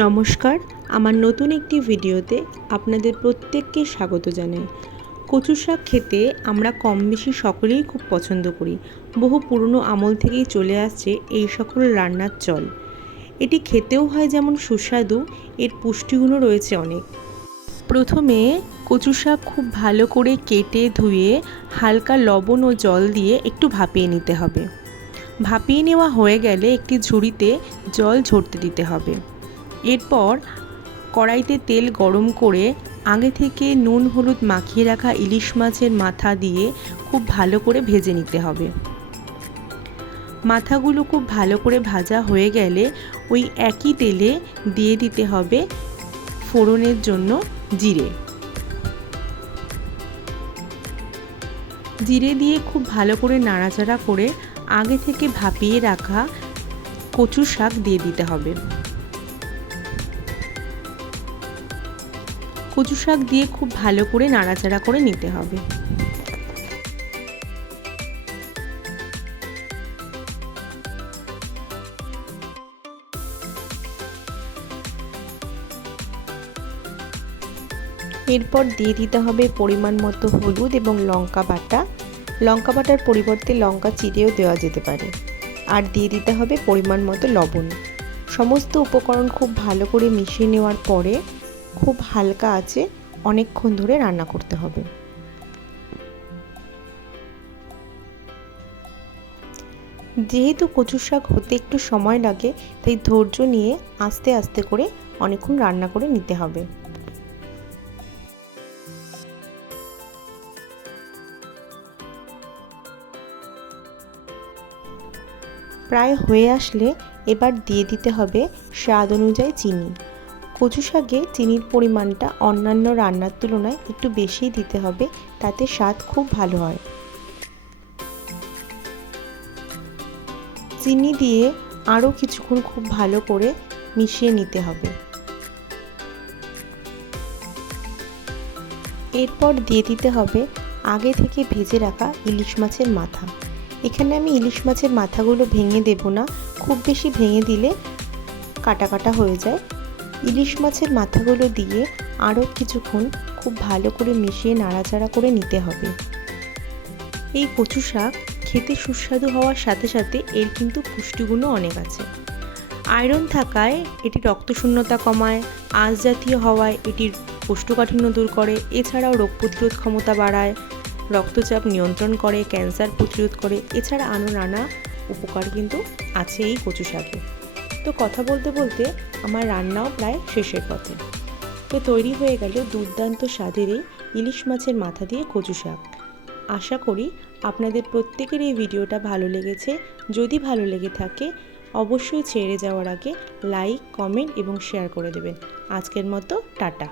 নমস্কার, আমার নতুন একটি ভিডিওতে আপনাদের প্রত্যেককে স্বাগত জানাই। কচু শাক খেতে আমরা কম বেশি সকলেই খুব পছন্দ করি। বহু পুরনো আমল থেকেই চলে আসছে এই সকল রান্নার চল। এটি খেতেও হয় যেমন সুস্বাদু, এর পুষ্টিগুণও রয়েছে অনেক। প্রথমে কচু শাক খুব ভালো করে কেটে ধুয়ে হালকা লবণ ও জল দিয়ে একটু ভাপিয়ে নিতে হবে। ভাপিয়ে নেওয়া হয়ে গেলে একটি ঝুড়িতে জল ঝরতে দিতে হবে। এরপর কড়াইতে তেল গরম করে আগে থেকে নুন হলুদ মাখিয়ে রাখা ইলিশ মাছের মাথা দিয়ে খুব ভালো করে ভেজে নিতে হবে। মাথাগুলো খুব ভালো করে ভাজা হয়ে গেলে ওই একই তেলে দিয়ে দিতে হবে ফোড়নের জন্য জিরে। জিরে দিয়ে খুব ভালো করে নাড়াচাড়া করে আগে থেকে ভাপিয়ে রাখা কচু শাক দিয়ে দিতে হবে। কচু শাক দিয়ে খুব ভালো করে নাড়াচাড়া করে নিতে হবে। এরপর দিয়ে দিতে হবে পরিমাণ মতো হলুদ এবং লঙ্কা বাটা। লঙ্কা বাটার পরিবর্তে লঙ্কা চিরেও দেওয়া যেতে পারে। আর দিয়ে দিতে হবে পরিমাণ মতো লবণ। সমস্ত উপকরণ খুব ভালো করে মিশিয়ে নেওয়ার পরে খুব হালকা আঁচে অনেকক্ষণ ধরে রান্না করতে হবে। যেহেতু কচু শাক হতে একটু সময় লাগে, তাই ধৈর্য নিয়ে আস্তে আস্তে করে অনেকক্ষণ রান্না করে নিতে হবে। প্রায় হয়ে আসলে এবার দিয়ে দিতে হবে স্বাদ অনুযায়ী চিনি। কচু শাকে চিনির পরিমাণটা অন্যান্য রান্নার তুলনায় একটু বেশিই দিতে হবে, তাতে স্বাদ খুব ভালো হয়। চিনি দিয়ে আরও কিছুক্ষণ খুব ভালো করে মিশিয়ে নিতে হবে। এরপর দিয়ে দিতে হবে আগে থেকে ভেজে রাখা ইলিশ মাছের মাথা। এখানে আমি ইলিশ মাছের মাথাগুলো ভেঙে দেব না, খুব বেশি ভেঙে দিলে কাটা কাটা হয়ে যায়। ইলিশ মাছের মাথাগুলো দিয়ে আরও কিছুক্ষণ খুব ভালো করে মিশিয়ে নাড়াচাড়া করে নিতে হবে। এই কচু শাক খেতে সুস্বাদু হওয়ার সাথে সাথে এর কিন্তু পুষ্টিগুণও অনেক আছে। আয়রন থাকায় এটি রক্তশূন্যতা কমায়, আঁশ জাতীয় হওয়ায় এটির কোষ্ঠকাঠিন্য দূর করে, এছাড়াও রোগ প্রতিরোধ ক্ষমতা বাড়ায়, রক্তচাপ নিয়ন্ত্রণ করে, ক্যান্সার প্রতিরোধ করে, এছাড়া আরও নানা উপকার কিন্তু আছে এই কচু শাকে। তো কথা বলতে বলতে আমার রান্নাও প্রায় শেষের পথে। তো তৈরি হয়ে গেল দুর্দান্ত স্বাদের এই ইলিশ মাছের মাথা দিয়ে কচু শাক। আশা করি আপনাদের প্রত্যেকের এই ভিডিওটা ভালো লেগেছে। যদি ভালো লেগে থাকে অবশ্যই ছেড়ে যাওয়ার আগে লাইক, কমেন্ট এবং শেয়ার করে দেবেন। আজকের মতো টাটা।